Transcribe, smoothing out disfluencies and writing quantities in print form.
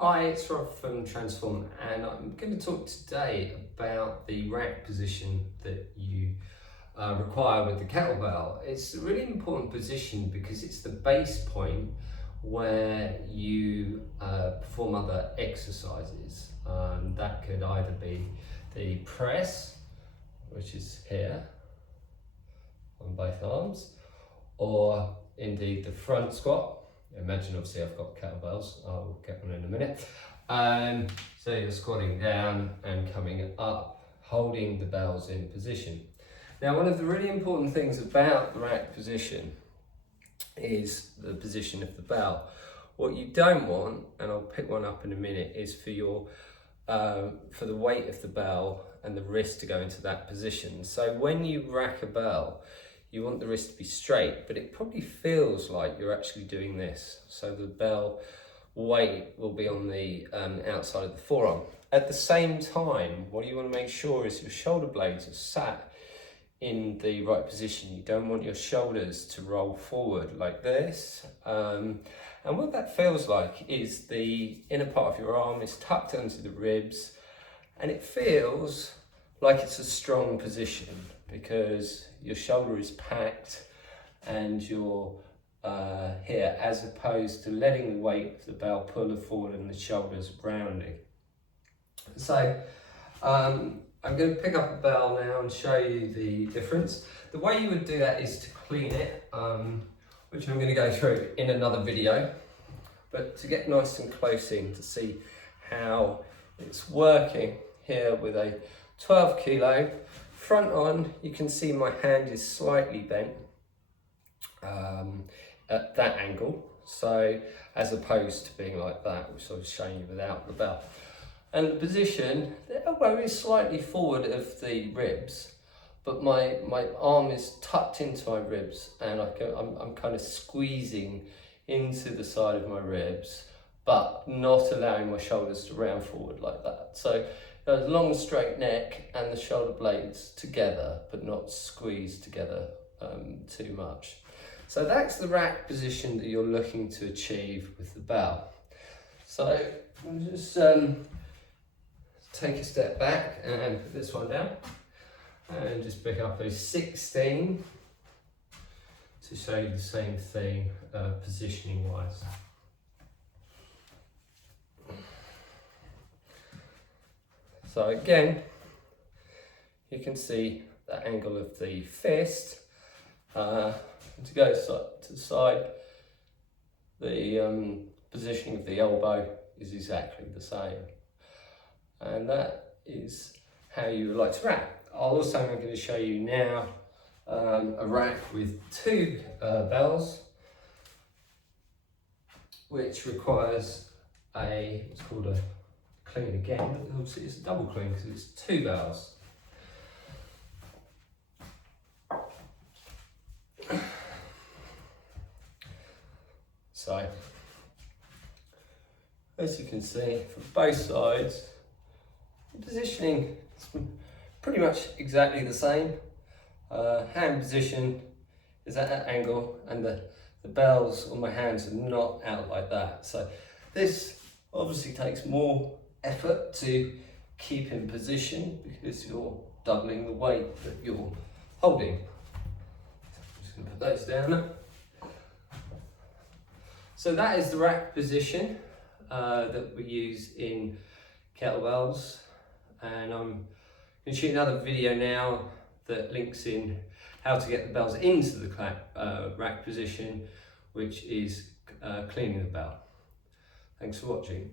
Hi, it's Rob from Transform, and I'm going to talk today about the rack position that you require with the kettlebell. It's a really important position because it's the base point where you perform other exercises. That could either be the press, which is here on both arms, or indeed the front squat. Imagine obviously I've got kettlebells, I'll get one in a minute. So you're squatting down and coming up, holding the bells in position. Now, one of the really important things about the rack position is the position of the bell. What you don't want, and I'll pick one up in a minute, is for the weight of the bell and the wrist to go into that position. So when you rack a bell, you want the wrist to be straight, but it probably feels like you're actually doing this. So the bell weight will be on the outside of the forearm. At the same time, what you want to make sure is your shoulder blades are sat in the right position. You don't want your shoulders to roll forward like this. And what that feels like is the inner part of your arm is tucked under the ribs, and it feels like it's a strong position because your shoulder is packed and you're here, as opposed to letting the weight of the bell pull it forward and the shoulders rounding. So I'm going to pick up a bell now and show you the difference. The way you would do that is to clean it, which I'm going to go through in another video, but to get nice and close in to see how it's working here with a 12 kilo front on. You can see my hand is slightly bent at that angle, so as opposed to being like that, which I was showing you without the bell. And the position, the elbow is slightly forward of the ribs, but my arm is tucked into my ribs, and I'm kind of squeezing into the side of my ribs, but not allowing my shoulders to round forward like that. So a long straight neck and the shoulder blades together, but not squeezed together too much. So that's the rack position that you're looking to achieve with the bell. So I'll just take a step back and put this one down and just pick up a 16 to show you the same thing positioning wise. So again, you can see the angle of the fist. To go to the side, the positioning of the elbow is exactly the same. And that is how you would like to rack. Also, I'm going to show you now a rack with two bells, which requires what's called a clean again, but obviously it's a double clean because it's two bells. So, as you can see from both sides, the positioning is pretty much exactly the same. Hand position is at that angle, and the bells on my hands are not out like that. So this obviously takes more effort to keep in position because you're doubling the weight that you're holding. I'm just going to put those down. So that is the rack position that we use in kettlebells, and I'm going to shoot another video now that links in how to get the bells into the rack position, which is cleaning the bell. Thanks for watching.